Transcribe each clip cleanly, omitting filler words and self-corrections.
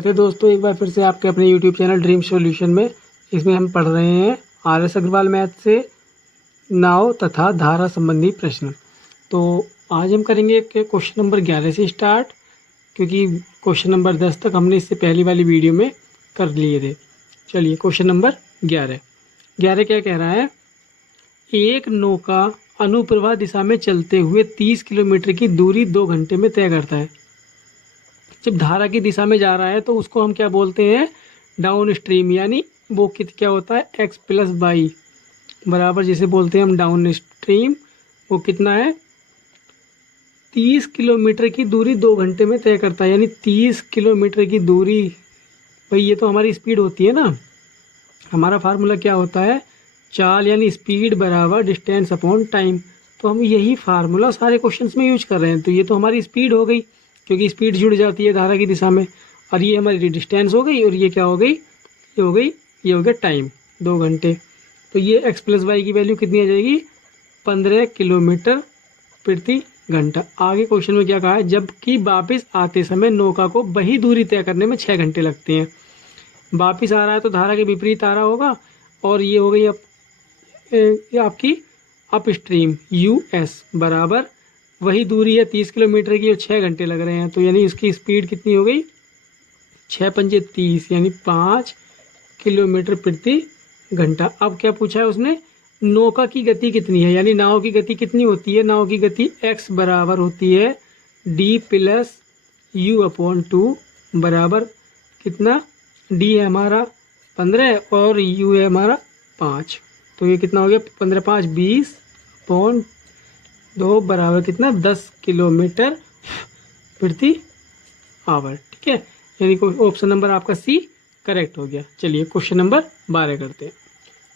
स्वागत है दोस्तों, एक बार फिर से आपके अपने YouTube चैनल ड्रीम सॉल्यूशन में। इसमें हम पढ़ रहे हैं RS अग्रवाल मैथ से नाव तथा धारा संबंधी प्रश्न। तो आज हम करेंगे क्वेश्चन नंबर 11 से स्टार्ट, क्योंकि क्वेश्चन नंबर 10 तक हमने इससे पहली वाली वीडियो में कर लिए थे। चलिए क्वेश्चन नंबर 11 क्या कह रहा है। एक नौका अनुप्रवाह दिशा में चलते हुए 30 किलोमीटर की दूरी 2 घंटे में तय करता है। जब धारा की दिशा में जा रहा है तो उसको हम क्या बोलते हैं, डाउन स्ट्रीम, यानी वो क्या होता है x + y बराबर जिसे बोलते हैं हम डाउन स्ट्रीम। वो कितना है, 30 किलोमीटर की दूरी 2 घंटे में तय करता है। यानी 30 किलोमीटर की दूरी, भाई ये तो हमारी स्पीड होती है ना। हमारा फार्मूला क्या होता है, चाल यानी स्पीड बराबर डिस्टेंस अपॉन टाइम। तो हम यही फार्मूला सारे क्वेश्चंस में यूज कर रहे हैं। तो ये तो हमारी स्पीड हो गई, क्योंकि स्पीड जुड़ जाती है धारा की दिशा में, और ये हमारी डिस्टेंस हो गई, और ये क्या हो गई, ये हो गया टाइम, 2 घंटे। तो ये x + y की वैल्यू कितनी आ जाएगी, 15 किलोमीटर प्रति घंटा। आगे क्वेश्चन में क्या कहा है, जबकि वापस आते समय नौका को वही दूरी तय करने में 6 घंटे लगते हैं। वापस आ रहा है तो धारा के विपरीत आ रहा होगा, और ये हो गई ये आपकी अप स्ट्रीम US बराबर वही दूरी है 30 किलोमीटर की, और 6 घंटे लग रहे हैं। तो यानी इसकी स्पीड कितनी हो गई, 6 × 5 = 30, यानी 5 किलोमीटर प्रति घंटा। अब क्या पूछा है उसने, नौका की गति कितनी है, यानी नाव की गति कितनी होती है। नाव की गति x बराबर होती है d + u/2 बराबर कितना, d है हमारा 15 और u है हमारा 5। तो ये कितना हो गया, 15 × 5 = 20/2 बराबर कितना, 10 किलोमीटर प्रति आवर। ठीक है, यानी ऑप्शन नंबर आपका C करेक्ट हो गया। चलिए क्वेश्चन नंबर 12 करते हैं।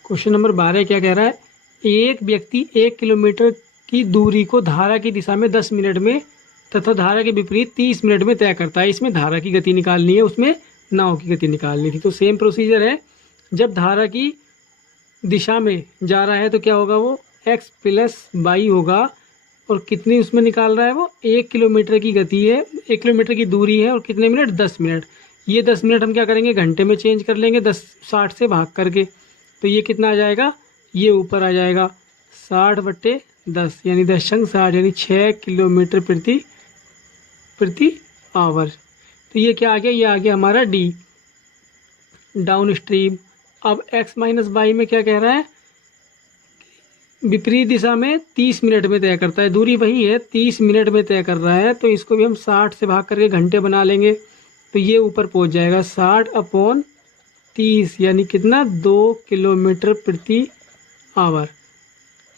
क्वेश्चन नंबर 12 क्या कह रहा है, एक व्यक्ति 1 किलोमीटर की दूरी को धारा की दिशा में 10 मिनट में तथा धारा के विपरीत 30 मिनट में तय करता है। इसमें धारा की गति निकालनी है, उसमें नाव की गति निकालनी थी। तो सेम प्रोसीजर है, जब धारा की दिशा में जा रहा है तो क्या होगा, वो x + y होगा, और कितनी उसमें निकाल रहा है वो, 1 किलोमीटर की गति है, 1 किलोमीटर की दूरी है, और कितने मिनट, 10 मिनट। ये 10 मिनट हम क्या करेंगे, घंटे में चेंज कर लेंगे, 60 से भाग करके। तो ये कितना आ जाएगा, ये ऊपर आ जाएगा 60/10, यानी 10×60, यानी 6 किलोमीटर प्रति आवर। तो ये क्या आ गया, ये आ गया हमारा D डाउन स्ट्रीम। अब x - y में क्या कह रहा है, विपरीत दिशा में 30 मिनट में तय करता है। दूरी वही है, 30 मिनट में तय कर रहा है। तो इसको भी हम 60 से भाग करके घंटे बना लेंगे। तो ये ऊपर पहुंच जाएगा 60/30, यानी कितना, 2 किलोमीटर प्रति आवर।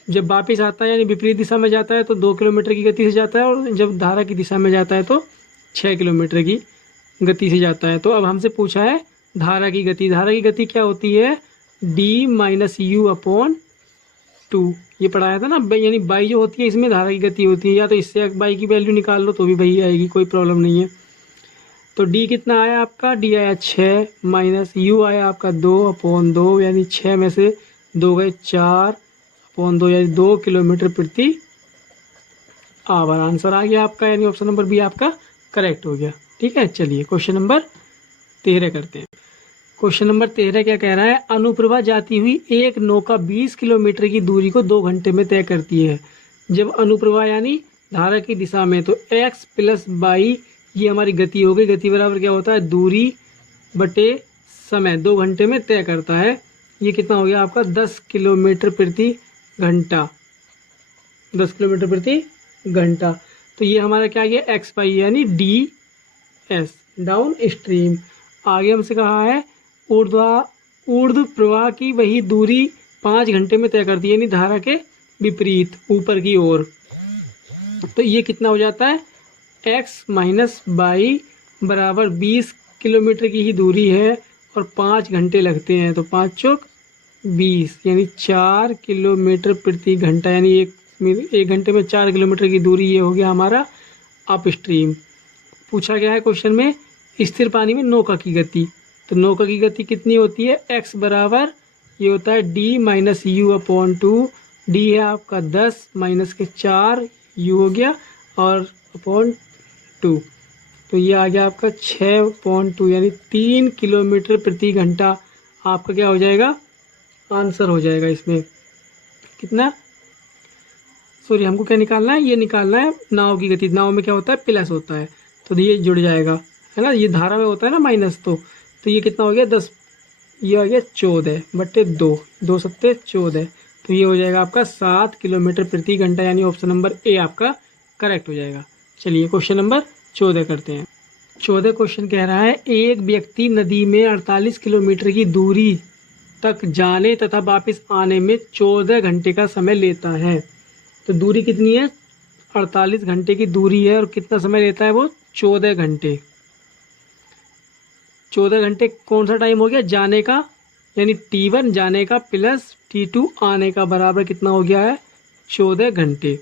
जब वापस आता है यानी विपरीत दिशा में जाता है तो 2 किलोमीटर की गति से जाता है, और जब धारा की दिशा में जाता है तो 6 किलोमीटर की गति से जाता है। तो अब हमसे पूछा है धारा की गति। धारा की गति क्या होती है, d - u/2। ये पढ़ाया था ना, यानी बाई जो होती है इसमें धारा की गति होती है। या तो इससे बाई की वैल्यू निकाल लो तो भी वही आएगी, कोई प्रॉब्लम नहीं है। तो d कितना आया आपका, d आया 6 - u आया आपका 2/2, यानी 6 में से 2 गए 4/2, यानी 2 किलोमीटर प्रति आवर। आंसर आ गया आपका, यानी ऑप्शन नंबर बी आपका करेक्ट हो गया। ठीक है, चलिए क्वेश्चन नंबर 13 करते हैं। क्वेश्चन नंबर 13 क्या कह रहा है, अनुप्रवाह जाती हुई एक नौका 20 किलोमीटर की दूरी को 2 घंटे में तय करती है। जब अनुप्रवाह यानी धारा की दिशा में, तो x + y ये हमारी गति हो गई। गति बराबर क्या होता है, दूरी बटे समय, 2 घंटे में तय करता है। ये कितना हो गया आपका, 10 किलोमीटर प्रति घंटा, 10 किलोमीटर प्रति घंटा। तो ये हमारा क्या गया, x/y यानी ds डाउन स्ट्रीम। आगे हमसे कहा है ऊर्ध्व प्रवाह की वही दूरी 5 घंटे में तय करती है, यानी धारा के विपरीत ऊपर की ओर। तो ये कितना हो जाता है, x - y बराबर 20 किलोमीटर की ही दूरी है, और 5 घंटे लगते हैं। तो 5 × 20, यानी 4 किलोमीटर प्रति घंटा, यानी एक घंटे में 4 किलोमीटर की दूरी। ये हो गया हमारा अप स्ट्रीम। पूछा गया है क्वेश्चन में, स्थिर पानी में नौका की गति। तो नौका की गति कितनी होती है, x बराबर ये होता है d - u/2। d है आपका 10 - 4 u हो गया, और 2। तो ये आ गया आपका 6.2 यानी 3 किलोमीटर प्रति घंटा आपका क्या हो जाएगा, आंसर हो जाएगा इसमें। कितना, सॉरी हमको क्या निकालना है, ये निकालना है नाव की गति। नाव में क्या होता है, प्लस होता है, तो ये जुड़ जाएगा, है ना। ये धारा में होता है ना माइनस, तो ये कितना हो गया 10, ये आ गया 14/2, 2 सत्ते 14, तो ये हो जाएगा आपका 7 किलोमीटर प्रति घंटा, यानी ऑप्शन नंबर ए आपका करेक्ट हो जाएगा। चलिए क्वेश्चन नंबर 14 करते हैं। 14 क्वेश्चन कह रहा है, एक व्यक्ति नदी में 48 किलोमीटर की दूरी तक जाने तथा वापस आने में 14 घंटे का समय लेता है। तो दूरी कितनी है, 48 घंटे की दूरी है, और कितना समय लेता है वो, 14 घंटे। 14 घंटे कौन सा टाइम हो गया, जाने का, यानी T1 जाने का प्लस T2 आने का बराबर कितना हो गया है, 14 घंटे।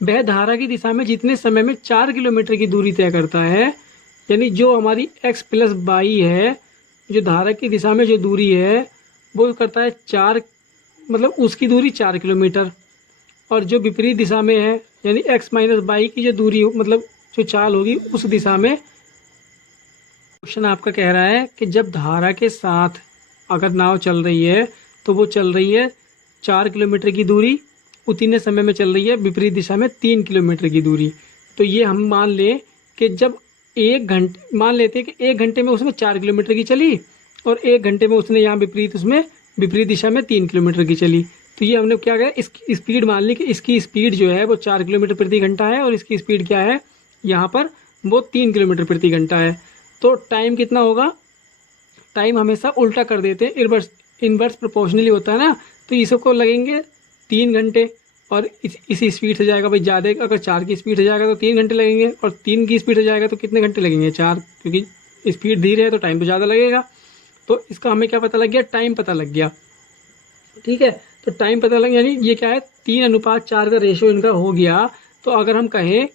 वह धारा की दिशा में जितने समय में 4 किलोमीटर की दूरी तय करता है, यानी जो हमारी x + y है, जो धारा की दिशा में जो दूरी है वो करता है 4, मतलब उसकी दूरी 4 किलोमीटर, और जो विपरीत दिशा में है यानी x - y की जो दूरी मतलब जो चाल होगी उस दिशा में। क्वेश्चन आपका कह रहा है कि जब धारा के साथ अगर नाव चल रही है तो वो चल रही है 4 किलोमीटर की दूरी, उतने समय में चल रही है विपरीत दिशा में 3 किलोमीटर की दूरी। तो ये हम मान लें कि जब 1 घंटे, मान लेते हैं कि 1 घंटे में उसमें 4 किलोमीटर की चली, और 1 घंटे में उसने यहाँ विपरीत दिशा में 3 किलोमीटर की चली। तो ये हमने क्या किया, इसकी स्पीड मान ली कि इसकी स्पीड जो है वो 4 किलोमीटर प्रति घंटा है, और इसकी स्पीड क्या है यहाँ पर, वो 3 किलोमीटर प्रति घंटा है। तो टाइम कितना होगा, टाइम हमेशा उल्टा कर देते हैं, इनवर्स प्रोपोर्शनली होता है ना, तो इसको लगेंगे 3 घंटे, और इसी स्पीड से जाएगा भाई ज़्यादा, अगर 4 की स्पीड से जाएगा तो 3 घंटे लगेंगे, और 3 की स्पीड से जाएगा तो कितने घंटे लगेंगे, 4, क्योंकि स्पीड धीरे है तो टाइम तो ज़्यादा लगेगा। तो इसका हमें क्या पता लग गया, टाइम पता लग गया, ठीक है। तो टाइम पता लग, यानी ये क्या है, 3:4 का रेशो इनका हो गया। तो अगर हम कहें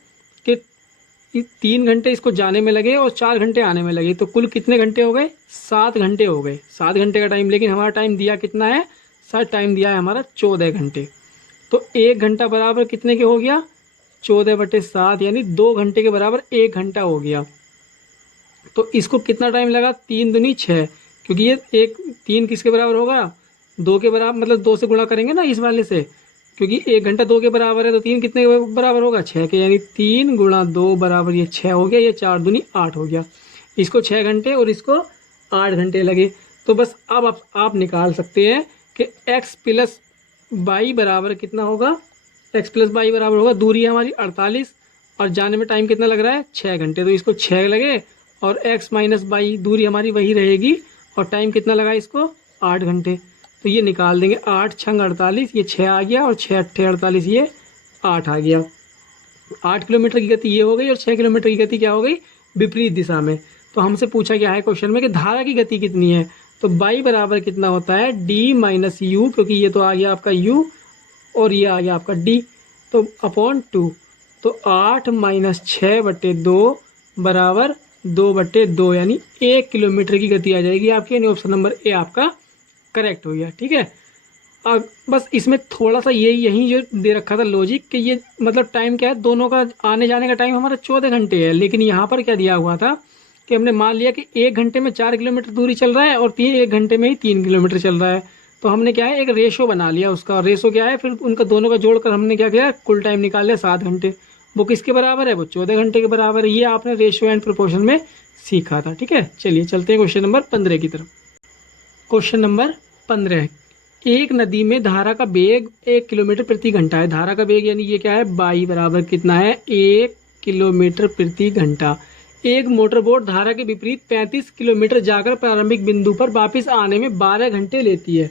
कि 3 घंटे इसको जाने में लगे और 4 घंटे आने में लगे, तो कुल कितने घंटे हो गए, 7 घंटे हो गए, 7 घंटे का टाइम। लेकिन हमारा टाइम दिया कितना है, सर टाइम दिया है हमारा 14 घंटे। तो 1 घंटा बराबर कितने के हो गया, 14/7, यानी 2 घंटे के बराबर 1 घंटा हो गया। तो इसको कितना टाइम लगा, 3 दूनी 6, क्योंकि ये 3 किसके बराबर होगा, 2 के बराबर, मतलब 2 से गुणा करेंगे ना इस वाले से, क्योंकि 1 घंटा 2 के बराबर है, तो 3 कितने के बराबर होगा, 6 के, यानी 3 × 2 बराबर ये 6 हो गया, ये 4 दूनी 8 हो गया। इसको 6 घंटे और इसको 8 घंटे लगे। तो बस अब आप निकाल सकते हैं कि x + y बराबर कितना होगा, x + y बराबर होगा, दूरी है हमारी 48 और जाने में टाइम कितना लग रहा है, 6 घंटे। तो इसको 6 लगे, और x - y दूरी हमारी वही रहेगी, और टाइम कितना लगा इसको, 8 घंटे। तो ये निकाल देंगे, 8 × 6 = 48, ये 6 आ गया, और 6 × 8 = 48, ये 8 आ गया। 8 किलोमीटर की गति ये हो गई, और 6 किलोमीटर की गति क्या हो गई, विपरीत दिशा में। तो हमसे पूछा गया है क्वेश्चन में कि धारा की गति कितनी है, तो y बराबर कितना होता है, d - u, क्योंकि ये तो आ गया आपका u और ये आ गया आपका d, तो /2। तो 8 - 6/2 बराबर 2/2, यानी 1 किलोमीटर की गति आ जाएगी आपकी, यानी ऑप्शन नंबर ए आपका करेक्ट हो गया, ठीक है। अब बस इसमें थोड़ा सा यही जो दे रखा था लॉजिक, कि ये मतलब टाइम क्या है, दोनों का आने जाने का टाइम हमारा 14 घंटे है, लेकिन यहाँ पर क्या दिया हुआ था कि हमने मान लिया कि 1 घंटे में 4 किलोमीटर दूरी चल रहा है, और 1 घंटे में ही 3 किलोमीटर चल रहा है। तो हमने क्या है, एक रेशो बना लिया उसका, रेशो क्या है, फिर उनका दोनों का जोड़कर हमने क्या किया, कुल टाइम निकाल लिया 7 घंटे। वो किसके बराबर है, वो 14 घंटे के बराबर है। ये आपने रेशो एंड प्रोपोर्शन में सीखा था, ठीक है। चलिए चलते हैं क्वेश्चन नंबर 15 की तरफ। क्वेश्चन नंबर 15, एक नदी में धारा का वेग 1 किलोमीटर प्रति घंटा है। धारा का वेग यानी ये क्या है, y बराबर कितना है, 1 किलोमीटर प्रति घंटा। एक मोटर बोट धारा के विपरीत 35 किलोमीटर जाकर प्रारंभिक बिंदु पर वापस आने में 12 घंटे लेती है।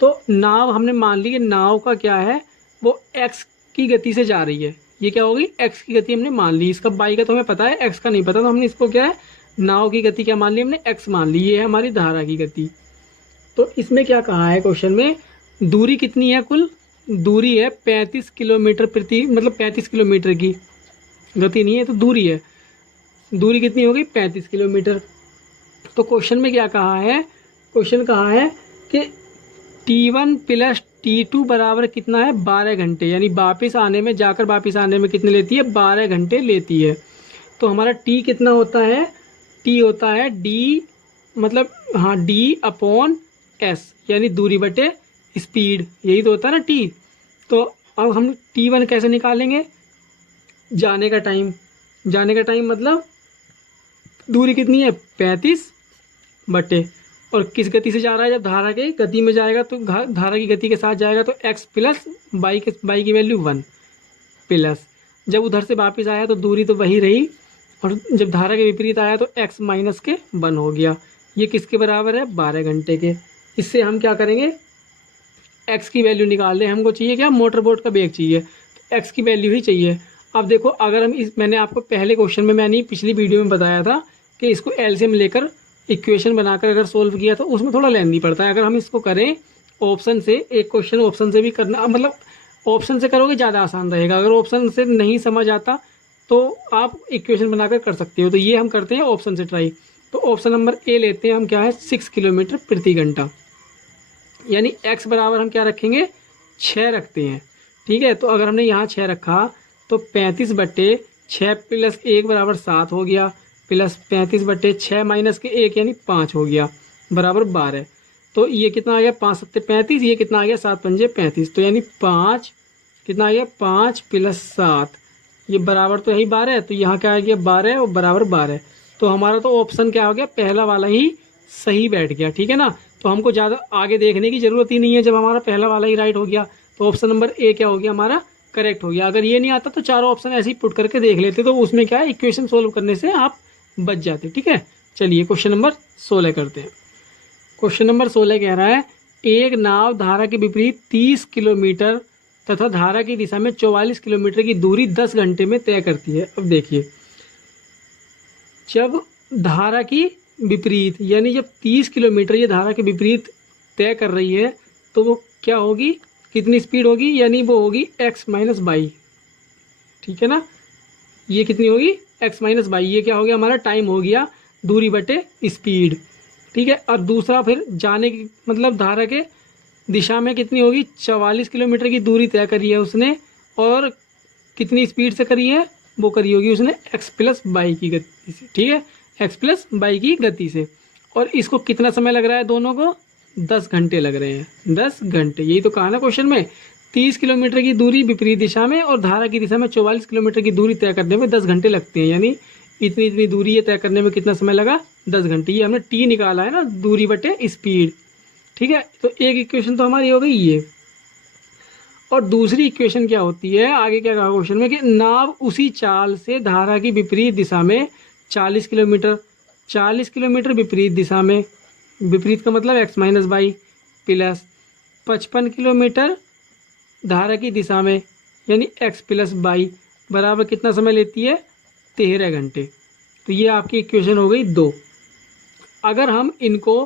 तो नाव हमने मान ली कि नाव का क्या है, वो x की गति से जा रही है। ये क्या होगी, x की गति हमने मान ली। इसका y का तो हमें पता है, x का नहीं पता, तो हमने इसको क्या है, नाव की गति क्या मान ली हमने, x मान ली। ये है हमारी धारा की गति। तो इसमें क्या कहा है क्वेश्चन में, दूरी कितनी है, कुल दूरी है 35 किलोमीटर प्रति, मतलब 35 किलोमीटर की गति नहीं है, तो दूरी है, दूरी कितनी होगी, 35 किलोमीटर। तो क्वेश्चन में क्या कहा है, क्वेश्चन कहा है कि T1 + T2 बराबर कितना है, 12 घंटे, यानी वापस आने में, जाकर वापस आने में कितने लेती है, 12 घंटे लेती है। तो हमारा टी कितना होता है, टी होता है डी, मतलब हाँ डी अपॉन एस, यानी दूरी बटे स्पीड, यही तो होता है ना टी। तो अब हम T1 कैसे निकालेंगे, जाने का टाइम, जाने का टाइम मतलब दूरी कितनी है 35 बटे, और किस गति से जा रहा है, जब धारा की गति में जाएगा तो धारा की गति के साथ जाएगा तो x प्लस बाई की वैल्यू 1 प्लस, जब उधर से वापस आया तो दूरी तो वही रही, और जब धारा के विपरीत आया तो x माइनस के 1 हो गया। ये किसके बराबर है, 12 घंटे के। इससे हम क्या करेंगे, x की वैल्यू निकाल लें। हमको चाहिए क्या, मोटर बोट का वेग चाहिए, तो x की वैल्यू ही चाहिए। अब देखो अगर हम मैंने आपको पहले क्वेश्चन में, मैंने पिछली वीडियो में बताया था कि इसको एलसीएम लेकर इक्वेशन बनाकर अगर सोल्व किया तो उसमें थोड़ा लेंथी पड़ता है। अगर हम इसको करें ऑप्शन से, एक क्वेश्चन ऑप्शन से भी करना, मतलब ऑप्शन से करोगे ज़्यादा आसान रहेगा। अगर ऑप्शन से नहीं समझ आता तो आप इक्वेशन बनाकर कर सकते हो। तो ये हम करते हैं ऑप्शन से ट्राई। तो ऑप्शन नंबर ए लेते हैं हम, क्या है 6 किलोमीटर प्रति घंटा, यानी x बराबर हम क्या रखेंगे 6 रखते हैं, ठीक है। तो अगर हमने यहाँ 6 रखा तो 35 बटे 6 प्लस 1 बराबर 7 हो गया, प्लस 35 बटे 6 माइनस के 1 यानी 5 हो गया, बराबर 12। तो ये कितना आ गया 5 सत्ते 35, ये कितना आ गया 7 पंजे 35, तो यानी 5 कितना आ गया 5 प्लस 7, ये बराबर तो यही 12 है, तो यहाँ क्या आ गया 12 और बराबर 12। तो हमारा तो ऑप्शन क्या हो गया, पहला वाला ही सही बैठ गया, ठीक है ना। तो हमको ज़्यादा आगे देखने की ज़रूरत ही नहीं है, जब हमारा पहला वाला ही राइट हो गया तो ऑप्शन नंबर ए क्या हो गया हमारा करेक्ट हो गया। अगर ये नहीं आता तो चारों ऑप्शन ऐसे ही पुट करके देख लेते, तो उसमें क्या है इक्वेशन सोल्व करने से आप बच जाते, ठीक है। चलिए क्वेश्चन नंबर 16 करते हैं। क्वेश्चन नंबर 16 कह रहा है, एक नाव धारा के विपरीत 30 किलोमीटर तथा धारा की दिशा में 44 किलोमीटर की दूरी 10 घंटे में तय करती है। अब देखिए, जब धारा की विपरीत, यानी जब 30 किलोमीटर ये धारा के विपरीत तय कर रही है तो वो क्या होगी, कितनी स्पीड होगी, यानी वो होगी x माइनस बाई, ठीक है ना। ये कितनी होगी x माइनस बाई, ये क्या हो गया हमारा टाइम हो गया दूरी बटे स्पीड, ठीक है। और दूसरा फिर जाने की मतलब धारा के दिशा में कितनी होगी 44 किलोमीटर की दूरी तय करी है उसने, और कितनी स्पीड से करी है, वो करी होगी उसने x प्लस बाई की गति से, ठीक है, x प्लस बाई की गति से। और इसको कितना समय लग रहा है, दोनों को 10 घंटे लग रहे हैं, 10 घंटे। यही तो कहा ना क्वेश्चन में, 30 किलोमीटर की दूरी विपरीत दिशा में और धारा की दिशा में 44 किलोमीटर की दूरी तय करने में 10 घंटे लगते हैं, यानी इतनी इतनी दूरी ये तय करने में कितना समय लगा 10 घंटे। ये हमने टी निकाला है ना, दूरी बटे स्पीड, ठीक है। तो एक इक्वेशन तो हमारी हो गई ये। और दूसरी इक्वेशन क्या होती है, आगे क्या कहा क्वेश्चन में कि नाव उसी चाल से धारा की विपरीत दिशा में 40 किलोमीटर विपरीत दिशा में, विपरीत का मतलब x minus by, plus 55 kilometre धारा की दिशा में, यानी x प्लस बाई, बराबर कितना समय लेती है 13 घंटे। तो ये आपकी इक्वेशन हो गई 2। अगर हम इनको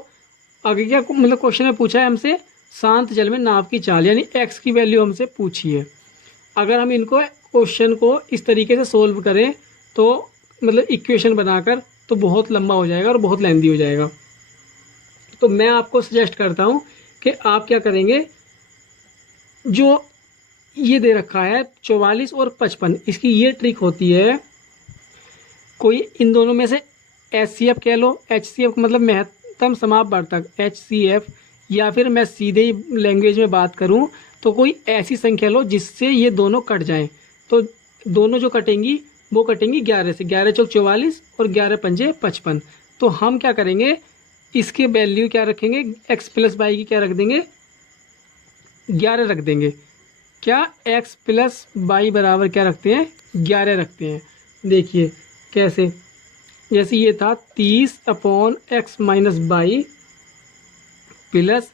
आगे क्या मतलब क्वेश्चन में पूछा है हमसे शांत जल में नाव की चाल, यानी x की वैल्यू हमसे पूछी है। अगर हम इनको क्वेश्चन को इस तरीके से सोल्व करें तो मतलब इक्वेशन बनाकर, तो बहुत लंबा हो जाएगा और बहुत लेंथी हो जाएगा। तो मैं आपको सजेस्ट करता हूं कि आप क्या करेंगे, जो ये दे रखा है 44 और 55, इसकी ये ट्रिक होती है, कोई इन दोनों में से HCF कह लो, HCF मतलब महत्तम समापवर्तक HCF, या फिर मैं सीधे ही लैंग्वेज में बात करूं तो कोई ऐसी संख्या लो जिससे ये दोनों कट जाएं। तो दोनों जो कटेंगी वो कटेंगी 11 से, 11 चौक 44 और 11 पंजे 55। तो हम क्या करेंगे, इसके वैल्यू क्या रखेंगे, x प्लस बाई की क्या रख देंगे 11 रख देंगे। क्या x प्लस बाई बराबर क्या रखते हैं 11 रखते हैं। देखिए कैसे, जैसे ये था 30 upon x minus by plus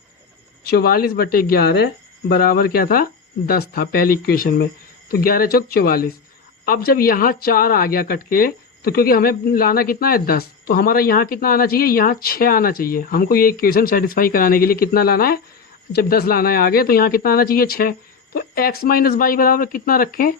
44 बटे 11 बराबर क्या था 10 था पहली इक्वेशन में, तो 11 चौक 44। अब जब यहाँ 4 आ गया कट के, तो क्योंकि हमें लाना कितना है 10, तो हमारा यहाँ कितना आना चाहिए, यहाँ 6 आना चाहिए। हमको ये इक्वेशन सेटिस्फाई कराने के लिए कितना लाना है, जब 10 लाना है आगे तो यहाँ कितना आना चाहिए 6। तो x माइनस बाई बराबर कितना रखें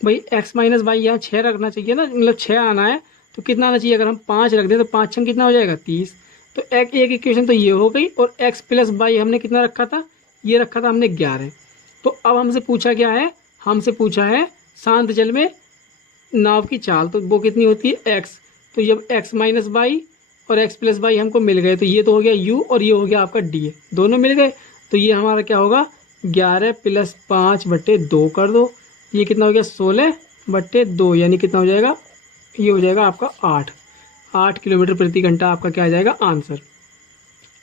भाई, x माइनस बाई यहाँ 6 रखना चाहिए ना, मतलब 6 आना है तो कितना आना चाहिए, अगर हम 5 रख दें तो 5 छंग कितना हो जाएगा 30। तो एक इक्वेशन तो ये हो गई। और x प्लस बाई हमने कितना रखा था, ये रखा था हमने 11। तो अब हमसे पूछा क्या है, हमसे पूछा है शांत जल में नाव की चाल, तो वो कितनी होती है एक्स। तो जब एक्स माइनस बाई और एक्स प्लस बाई हमको मिल गए, तो ये तो हो गया यू और ये हो गया आपका डी, दोनों मिल गए। तो ये हमारा क्या होगा 11 + 5/2 कर दो, ये कितना हो गया 16/2, यानी कितना हो जाएगा, ये हो जाएगा आपका 8 किलोमीटर प्रति घंटा आपका क्या आ जाएगा आंसर।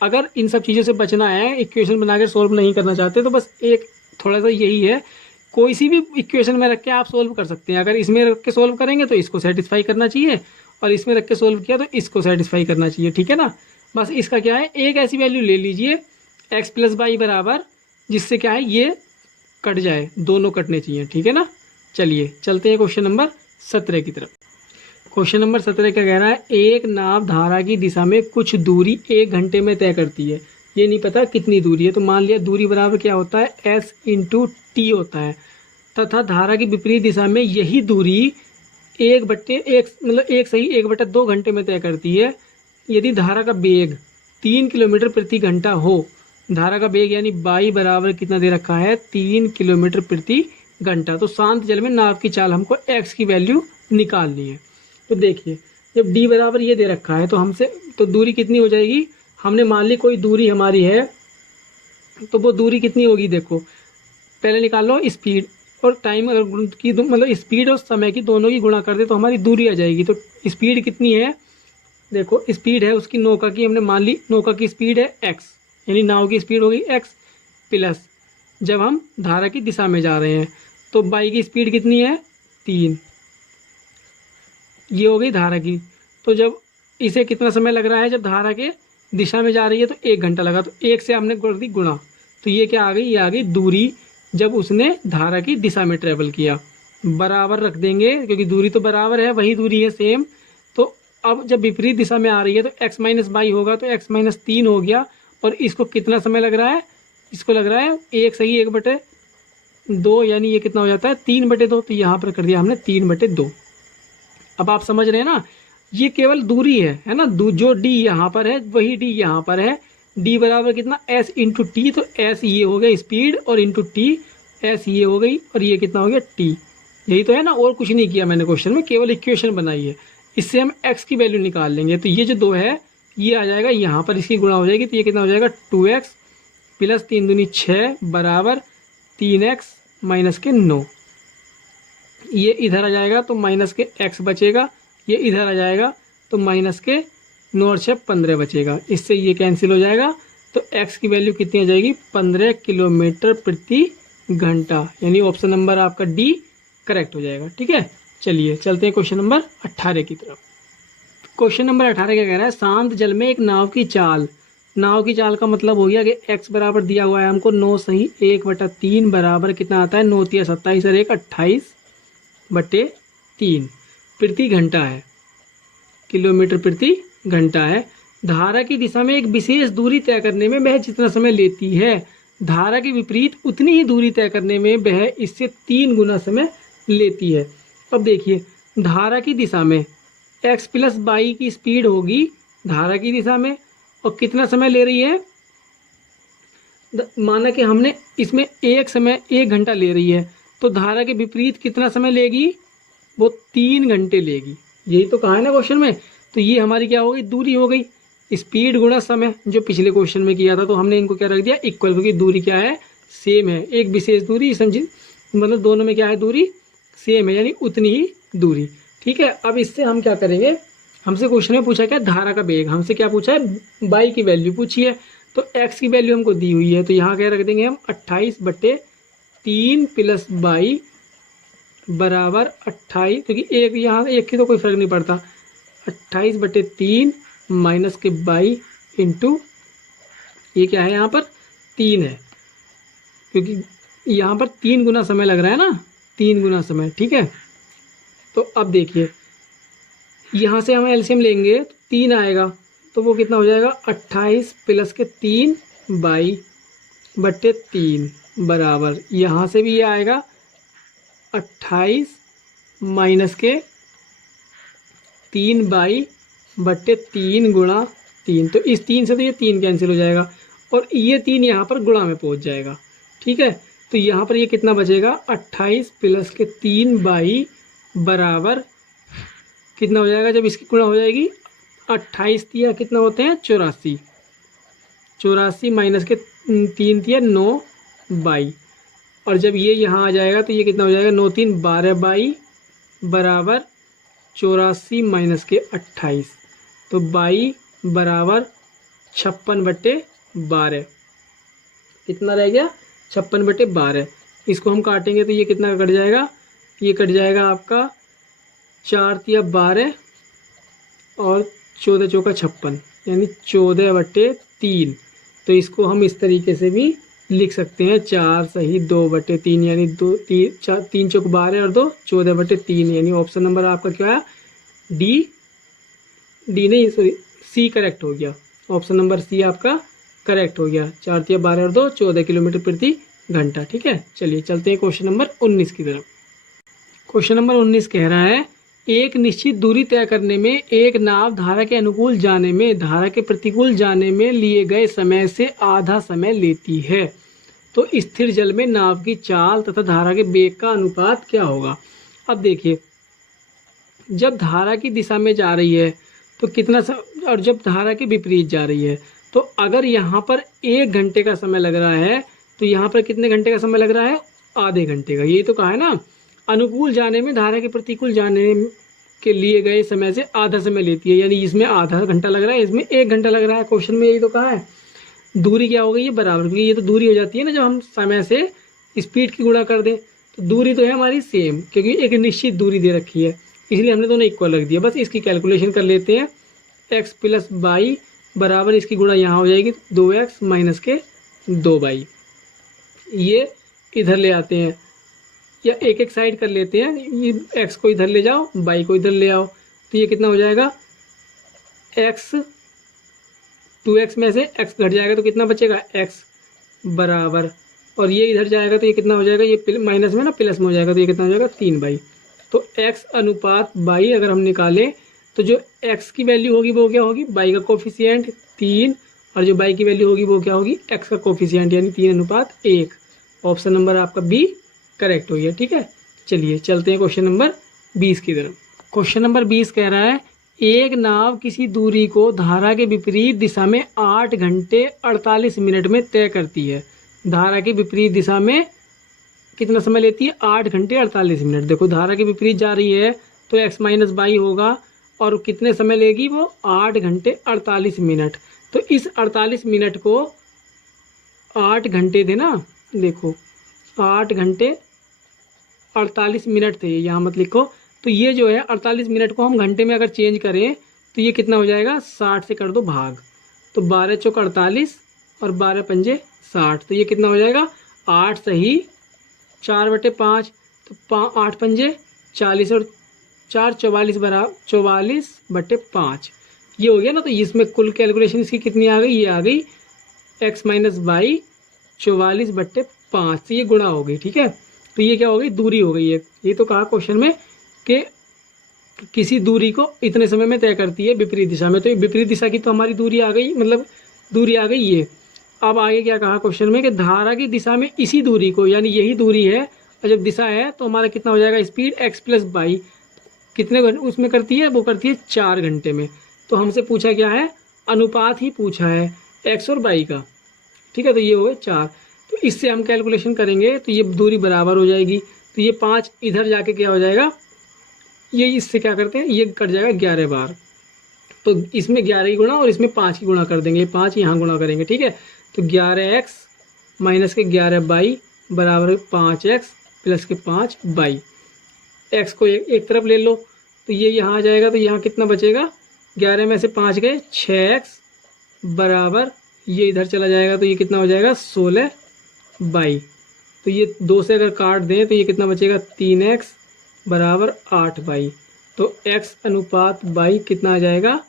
अगर इन सब चीज़ों से बचना है, इक्वेशन बनाकर सोल्व नहीं करना चाहते, तो बस एक थोड़ा सा यही है, कोई सी भी इक्वेशन में रख के आप सोल्व कर सकते हैं। अगर इसमें रख के सोल्व करेंगे तो इसको सेटिस्फाई करना चाहिए, और इसमें रख के सोल्व किया तो इसको सेटिस्फाई करना चाहिए, ठीक है ना। बस इसका क्या है, एक ऐसी वैल्यू ले लीजिए x + y बराबर, जिससे क्या है ये कट जाए, दोनों कटने चाहिए, ठीक है ना। चलिए चलते हैं क्वेश्चन नंबर 17 की तरफ। क्वेश्चन नंबर 17 क्या कह रहा है, एक नाव धारा की दिशा में कुछ दूरी 1 घंटे में तय करती है। ये नहीं पता कितनी दूरी है, तो मान लिया दूरी बराबर क्या होता है s × t होता है, तथा धारा की विपरीत दिशा में यही दूरी 1/1 मतलब 1/2 घंटे में तय करती है। यदि धारा का वेग 3 किलोमीटर प्रति घंटा हो, धारा का वेग यानी y बराबर कितना दे रखा है 3 किलोमीटर प्रति घंटा, तो शांत जल में नाव की चाल हमको x की वैल्यू निकालनी है। तो देखिए जब d बराबर ये दे रखा है, तो हमसे तो दूरी कितनी हो जाएगी, हमने मान ली कोई दूरी हमारी है, तो वो दूरी कितनी होगी, देखो पहले निकाल लो स्पीड और टाइम, अगर की मतलब स्पीड और समय की दोनों की गुणा कर दे तो हमारी दूरी आ जाएगी। तो स्पीड कितनी है, देखो स्पीड है उसकी नौका की, हमने मान ली नौका की स्पीड है x, यानी नाव की स्पीड हो गई x, प्लस जब हम धारा की दिशा में जा रहे हैं तो बाई की स्पीड कितनी है 3, ये हो गई धारा की। तो जब इसे कितना समय लग रहा है, जब धारा के दिशा में जा रही है तो 1 घंटा लगा, तो 1 से हमने कर दी गुणा, तो ये क्या आ गई, ये आ गई दूरी जब उसने धारा की दिशा में ट्रेवल किया। बराबर रख देंगे क्योंकि दूरी तो बराबर है, वही दूरी है सेम। तो अब जब विपरीत दिशा में आ रही है तो x - y होगा, तो x - 3 हो गया, और इसको कितना समय लग रहा है, इसको लग रहा है 1/2, यानी ये कितना हो जाता है 3/2, तो यहाँ पर कर दिया हमने 3/2। अब आप समझ रहे हैं ना, ये केवल दूरी है ना, जो d यहाँ पर है वही d यहाँ पर है। d बराबर कितना s × t, तो s ये हो गया स्पीड और इंटू t s ये हो गई, और ये कितना हो गया t, यही तो है ना, और कुछ नहीं किया मैंने क्वेश्चन में, केवल इक्वेशन बनाई है। इससे हम x की वैल्यू निकाल लेंगे, तो ये जो 2 है ये आ जाएगा यहाँ पर, इसकी गुणा हो जाएगी, तो ये कितना हो जाएगा 2x + 3 दूनी 6 बराबर 3x - 9। ये इधर आ जाएगा तो माइनस के x बचेगा, ये इधर आ जाएगा तो माइनस के 9 और 6 15 बचेगा, इससे ये कैंसिल हो जाएगा। तो x की वैल्यू कितनी आ जाएगी 15 किलोमीटर प्रति घंटा, यानी ऑप्शन नंबर आपका डी करेक्ट हो जाएगा, ठीक है। चलिए चलते हैं क्वेश्चन नंबर 18 की तरफ। क्वेश्चन नंबर 18 क्या कह रहा है, शांत जल में एक नाव की चाल का मतलब हो गया कि x बराबर दिया हुआ है हमको 9 सही 1/3 बराबर कितना आता है 9 × 27 और 1 28/3 प्रति घंटा है, किलोमीटर प्रति घंटा है। धारा की दिशा में एक विशेष दूरी तय करने में वह जितना समय लेती है, धारा के विपरीत उतनी ही दूरी तय करने में वह इससे 3 गुना समय लेती है। अब देखिए धारा की दिशा में x + y की स्पीड होगी धारा की दिशा में, और कितना समय ले रही है, माना कि हमने इसमें 1 घंटा ले रही है, तो धारा के विपरीत कितना समय लेगी, वो 3 घंटे लेगी, यही तो कहा है ना क्वेश्चन में। तो ये हमारी क्या हो गई, दूरी हो गई, स्पीड गुणा समय, जो पिछले क्वेश्चन में किया था। तो हमने इनको क्या रख दिया इक्वल, क्योंकि दूरी क्या है सेम है, एक विशेष दूरी समझिए, मतलब दोनों में क्या है दूरी सेम है, यानी उतनी ही दूरी, ठीक है। अब इससे हम क्या करेंगे, हमसे क्वेश्चन में पूछा क्या धारा का वेग, हमसे क्या पूछा है y की वैल्यू पूछी है, तो x की वैल्यू हमको दी हुई है, तो यहाँ क्या रख देंगे हम 28/3 + y बराबर 28, क्योंकि एक यहाँ एक की तो कोई फर्क नहीं पड़ता, 28/3 माइनस के 22 इंटू ये क्या है यहाँ पर 3 है, क्योंकि यहाँ पर 3 गुना समय लग रहा है ना, 3 गुना समय, ठीक है। तो अब देखिए यहाँ से हम एलसीएम लेंगे तो 3 आएगा, तो वो कितना हो जाएगा 28 + के 3 22/3 बराबर, यहाँ से भी ये आएगा 28 माइनस के 3 22/3 गुणा 3, तो इस 3 से तो ये 3 कैंसिल हो जाएगा, और ये 3 यहाँ पर गुणा में पहुँच जाएगा, ठीक है। तो यहाँ पर ये कितना बचेगा 28 + के 3 बराबर कितना हो जाएगा जब इसकी गुणा हो जाएगी 28 तिया कितना होते हैं 84, 84 माइनस के 3 तिया 9 बाई, और जब ये यहाँ आ जाएगा तो ये कितना हो जाएगा 9 3 12 बाई बराबर 84 माइनस के 28, तो बाई बराबर 56/12 कितना रह गया 56/12। इसको हम काटेंगे तो ये कितना कट जाएगा, ये कट जाएगा आपका 4 तिया 12 और 14 चौका 56 यानी 14/3। तो इसको हम इस तरीके से भी लिख सकते हैं 4 सही 2/3 यानी 3 चौक 12 और 2 14/3 यानी ऑप्शन नंबर आपका क्या है डी नहीं सॉरी सी करेक्ट हो गया। ऑप्शन नंबर सी आपका करेक्ट हो गया। 4 तिया 12 और 2 14 किलोमीटर प्रति घंटा। ठीक है, चलिए चलते हैं क्वेश्चन नंबर 19 की तरफ। क्वेश्चन नंबर 19 कह रहा है एक निश्चित दूरी तय करने में एक नाव धारा के अनुकूल जाने में धारा के प्रतिकूल जाने में लिए गए समय से आधा समय लेती है, तो स्थिर जल में नाव की चाल तथा धारा के वेग का अनुपात क्या होगा। अब देखिए जब धारा की दिशा में जा रही है तो कितना और जब धारा के विपरीत जा रही है तो अगर यहाँ पर 1 घंटे का समय लग रहा है तो यहाँ पर कितने घंटे का समय लग रहा है, आधे घंटे का। ये तो कहा है ना, अनुकूल जाने में धारा के प्रतिकूल जाने के लिए गए समय से आधा समय लेती है, यानी इसमें आधा घंटा लग रहा है, इसमें 1 घंटा लग रहा है। क्वेश्चन में यही तो कहा है। दूरी क्या हो गई, ये बराबर, क्योंकि ये तो दूरी हो जाती है ना जब हम समय से स्पीड की गुणा कर दें, तो दूरी तो है हमारी सेम, क्योंकि एक निश्चित दूरी दे रखी है, इसलिए हमने दोनों इक्वल रख दिया। बस इसकी कैलकुलेशन कर लेते हैं। x + y बराबर इसकी गुणा यहाँ हो जाएगी 2x माइनस के 2y। ये इधर ले आते हैं या एक एक साइड कर लेते हैं, ये x को इधर ले जाओ y को इधर ले आओ, तो ये कितना हो जाएगा x 2x में से x घट जाएगा तो कितना बचेगा x बराबर, और ये इधर जाएगा तो ये कितना हो जाएगा, ये माइनस में ना प्लस में हो जाएगा तो ये कितना हो जाएगा 3y। तो x अनुपात y अगर हम निकालें तो जो x की वैल्यू होगी वो क्या होगी, y का कोफिशिएंट 3, और जो y की वैल्यू होगी वो क्या होगी, x का कोफिशिएंट यानी 3:1। ऑप्शन नंबर आपका बी करेक्ट हो गया। ठीक है, चलिए चलते हैं क्वेश्चन नंबर 20 की तरफ। क्वेश्चन नंबर 20 कह रहा है एक नाव किसी दूरी को धारा के विपरीत दिशा में 8 घंटे 48 मिनट में तय करती है। धारा के विपरीत दिशा में कितना समय लेती है, 8 घंटे 48 मिनट। देखो धारा के विपरीत जा रही है तो x माइनस y होगा, और कितने समय लेगी वो 8 घंटे 48 मिनट। तो इस 48 मिनट को 8 घंटे थे ना, देखो 8 घंटे 48 मिनट थे, यहाँ मत लिखो। तो ये जो है 48 मिनट को हम घंटे में अगर चेंज करें तो ये कितना हो जाएगा, 60 से कर दो भाग, तो 12 चौक 48 और 12 पंजे 60, तो ये कितना हो जाएगा 8 सही 4/5, तो 8 पंजे 40 और 4 44 बराबर 44/5 ये हो गया ना। तो इसमें कुल कैलकुलेशन इसकी कितनी आ गई, ये आ गई x माइनस y 44/5 से ये गुणा हो गई। ठीक है, तो ये क्या हो गई, दूरी हो गई है। ये तो कहा क्वेश्चन में कि किसी दूरी को इतने समय में तय करती है विपरीत दिशा में, तो ये विपरीत दिशा की तो हमारी दूरी आ गई, मतलब दूरी आ गई ये। अब आगे क्या कहा क्वेश्चन में कि धारा की दिशा में इसी दूरी को, यानी यही दूरी है और जब दिशा है तो हमारा कितना हो जाएगा स्पीड x + y कितने उसमें करती है, वो करती है 4 घंटे में। तो हमसे पूछा क्या है, अनुपात ही पूछा है x और y का। ठीक है, तो ये हो गए 4, तो इससे हम कैलकुलेशन करेंगे तो ये दूरी बराबर हो जाएगी। तो ये 5 इधर जाके क्या हो जाएगा, ये इससे क्या करते हैं, ये कट जाएगा 11 बार, तो इसमें 11 की गुणा और इसमें 5 की गुणा कर देंगे, ये 5 यहाँ गुणा करेंगे। ठीक है, तो 11x माइनस के 11y बराबर 5x प्लस के 5y। x को एक तरफ ले लो तो ये यहाँ आ जाएगा, तो यहाँ कितना बचेगा, 11 में से 5 गए 6x बराबर ये इधर चला जाएगा तो ये कितना हो जाएगा 16y। तो ये 2 से अगर काट दें तो ये कितना बचेगा 3x बराबर 8y। तो x अनुपात y कितना आ जाएगा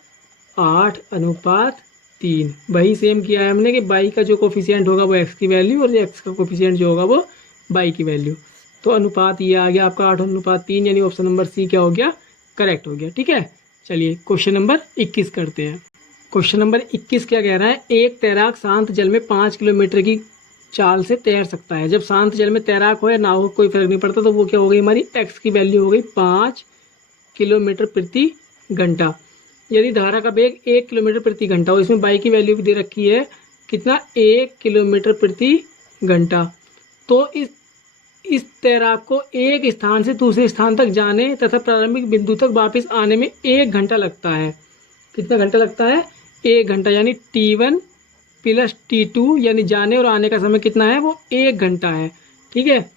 8:3। वही सेम किया है हमने कि y का जो कोफिशिएंट होगा वो x की वैल्यू और x का कोफिशिएंट जो होगा वो y की वैल्यू। तो अनुपात ये आ गया आपका 8:3, यानी ऑप्शन नंबर सी क्या हो गया, करेक्ट हो गया। ठीक है, चलिए क्वेश्चन नंबर 21 करते हैं। क्वेश्चन नंबर 21 क्या कह रहा है, एक तैराक शांत जल में 5 किलोमीटर की चाल से तैर सकता है। जब शांत जल में तैराक हो या ना हो कोई फर्क नहीं पड़ता, तो वो क्या हो गई हमारी x की वैल्यू हो गई 5 किलोमीटर प्रति घंटा। यदि धारा का वेग 1 किलोमीटर प्रति घंटा हो, इसमें बाई की वैल्यू भी दे रखी है कितना, 1 किलोमीटर प्रति घंटा, तो इस तैराक को एक स्थान से दूसरे स्थान तक जाने तथा प्रारंभिक बिंदु तक वापस आने में 1 घंटा लगता है। कितना घंटा लगता है? 1 घंटा, यानी T1 प्लस T2 यानी जाने और आने का समय कितना है, वो 1 घंटा है। ठीक है,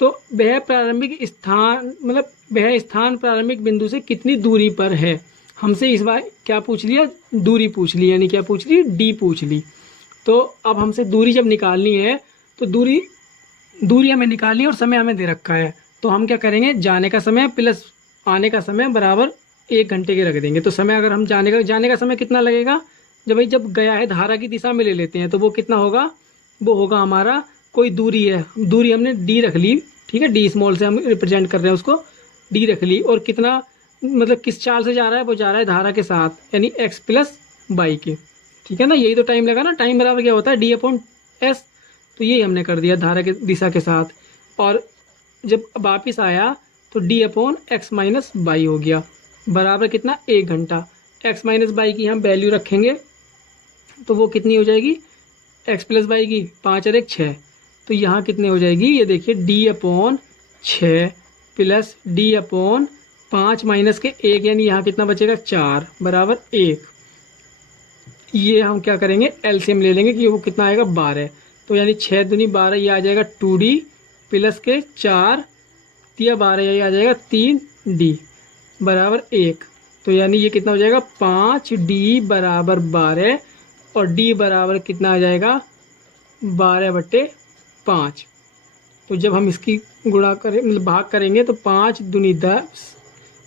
तो वह प्रारंभिक स्थान मतलब वह स्थान प्रारंभिक बिंदु से कितनी दूरी पर है। हमसे इस बार क्या पूछ लिया, दूरी पूछ ली, यानी क्या पूछ ली, डी पूछ ली। तो अब हमसे दूरी जब निकालनी है तो दूरी हमें निकालनी है और समय हमें दे रखा है, तो हम क्या करेंगे, जाने का समय प्लस आने का समय बराबर 1 घंटे के रख देंगे। तो समय अगर हम जाने का समय कितना लगेगा, जब गया है धारा की दिशा में ले लेते हैं, तो वो कितना होगा, वो होगा हमारा कोई दूरी है, दूरी हमने डी रख ली। ठीक है, डी स्मॉल से हम रिप्रेजेंट कर रहे हैं उसको, डी रख ली। और कितना मतलब किस चाल से जा रहा है, वो जा रहा है धारा के साथ, यानी x प्लस बाई के। ठीक है ना, यही तो टाइम लगा ना, टाइम बराबर क्या होता है, d/s। तो यही हमने कर दिया धारा के दिशा के साथ। और जब वापिस आया तो d/x माइनस बाई हो गया, बराबर कितना, 1 घंटा। x माइनस बाई की हम वैल्यू रखेंगे तो वो कितनी हो जाएगी, x प्लस बाई की 5 और 1 6। तो यहाँ कितने हो जाएगी, ये देखिए d/6 प्लस d/5 माइनस के 1, यानी यहाँ कितना बचेगा, 4 बराबर 1। ये हम क्या करेंगे, एलसीएम ले लेंगे कि वो कितना आएगा, 12। तो यानी 6 दूनी 12, ये आ जाएगा 2d प्लस के 4 या 12, ये आ जाएगा 3d बराबर 1। तो यानी ये कितना हो जाएगा, 5d बराबर 12 और d बराबर कितना आ जाएगा, 12/5। तो जब हम इसकी गुणा करें मतलब भाग करेंगे तो 5 दूनी 10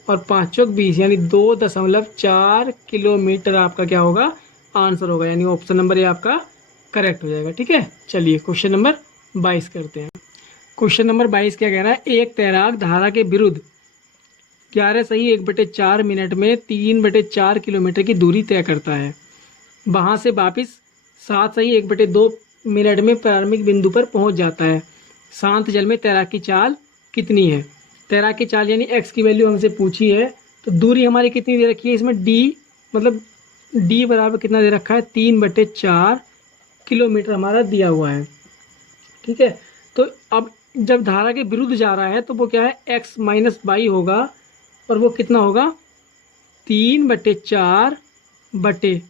और 5 चौक 20, यानी 2.4 किलोमीटर आपका क्या होगा, आंसर होगा। यानी ऑप्शन नंबर ये आपका करेक्ट हो जाएगा। ठीक है, चलिए क्वेश्चन नंबर 22 करते हैं। क्वेश्चन नंबर 22 क्या कह रहा है, एक तैराक धारा के विरुद्ध 11 सही 1/4 मिनट में 3/4 किलोमीटर की दूरी तय करता है। वहाँ से वापिस 7 सही 1/2 मिनट में प्रारंभिक बिंदु पर पहुँच जाता है। शांत जल में तैराक की चाल कितनी है। तैराक की चाल यानी x की वैल्यू हमसे पूछी है, तो दूरी हमारी कितनी दे रखी है, इसमें d मतलब d बराबर कितना दे रखा है, 3/4 किलोमीटर हमारा दिया हुआ है। ठीक है, तो अब जब धारा के विरुद्ध जा रहा है तो वो क्या है, x माइनस बाई होगा, और वो कितना होगा, 3/4 बटे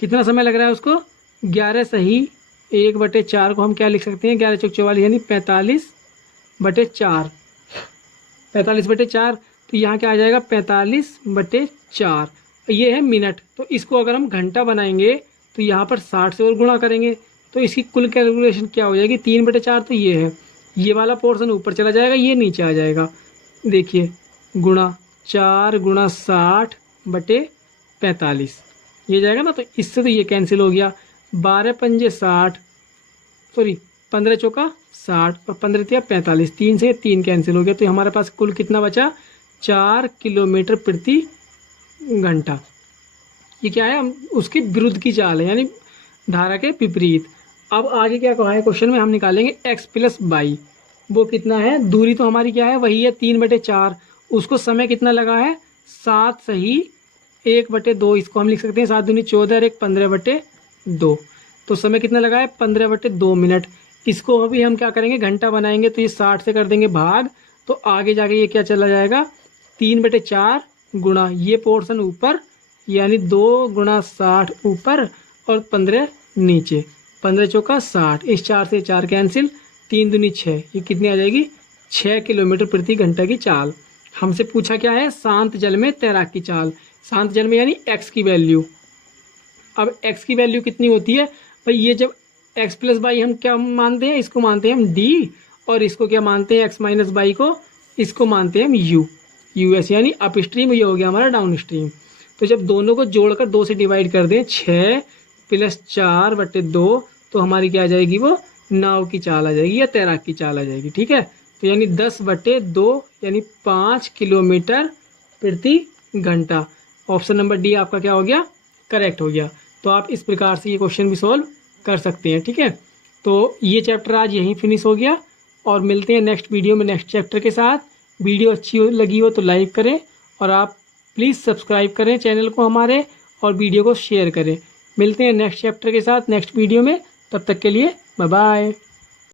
कितना समय लग रहा है उसको, 11 सही 1/4 को हम क्या लिख सकते हैं, 11 चौक 44 यानी 45/4। 45/4, तो यहाँ क्या आ जाएगा, 45/4। ये है मिनट। तो इसको अगर हम घंटा बनाएंगे तो यहाँ पर 60 से और गुणा करेंगे, तो इसकी कुल कैलकुलेशन क्या हो जाएगी, 3/4। तो ये है, ये वाला पोर्शन ऊपर चला जाएगा, ये नीचे आ जाएगा। देखिए गुणा 4 गुणा 60/45 ये जाएगा ना, तो इससे तो ये कैंसिल हो गया। 12 पंजे 60, सॉरी 15 चौका 60 और 15 तिया 45, 3 से 3 कैंसिल हो गया। तो हमारे पास कुल कितना बचा, 4 किलोमीटर प्रति घंटा। ये क्या है, उसके विरुद्ध की चाल है, यानी धारा के विपरीत। अब आगे क्या कहा है क्वेश्चन में, हम निकालेंगे x प्लस बाई। वो कितना है, दूरी तो हमारी क्या है, वही है 3/4। उसको समय कितना लगा है, 7 सही 1/2। इसको हम लिख सकते हैं 7 दूनी 14 और 1 15/2। तो समय कितना लगा है, 15/2 मिनट। इसको अभी हम क्या करेंगे, घंटा बनाएंगे, तो ये 60 से कर देंगे भाग, तो आगे जाके ये क्या चला जाएगा, 3/4 गुणा ये पोर्शन ऊपर, यानी 2 गुणा 60 ऊपर और 15 नीचे, 15 चौका 60। इस 4 से 4 कैंसिल, 3 दूनी 6, ये कितनी आ जाएगी, 6 किलोमीटर प्रति घंटा की चाल। हमसे पूछा क्या है, शांत जल में तैराक की चाल। शांत जल में यानी x की वैल्यू। अब x की वैल्यू कितनी होती है भाई, ये जब x प्लस बाई हम क्या मानते हैं, इसको मानते हैं हम d, और इसको क्या मानते हैं, x माइनस बाई को, इसको मानते हैं हम us, यानी अप स्ट्रीम, ये हो गया हमारा डाउन स्ट्रीम। तो जब दोनों को जोड़कर 2 से डिवाइड कर दें, 6 प्लस 4/2, तो हमारी क्या आ जाएगी, वो नाव की चाल आ जाएगी या तैराक की चाल आ जाएगी। ठीक है, तो यानी 10/2 यानी 5 किलोमीटर प्रति घंटा। ऑप्शन नंबर डी आपका क्या हो गया, करेक्ट हो गया। तो आप इस प्रकार से ये क्वेश्चन भी सॉल्व कर सकते हैं। ठीक है, तो ये चैप्टर आज यहीं फिनिश हो गया और मिलते हैं नेक्स्ट वीडियो में नेक्स्ट चैप्टर के साथ। वीडियो अच्छी लगी हो तो लाइक करें और आप प्लीज़ सब्सक्राइब करें चैनल को हमारे और वीडियो को शेयर करें। मिलते हैं नेक्स्ट चैप्टर के साथ नेक्स्ट वीडियो में, तब तक के लिए बाय बाय।